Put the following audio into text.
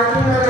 argument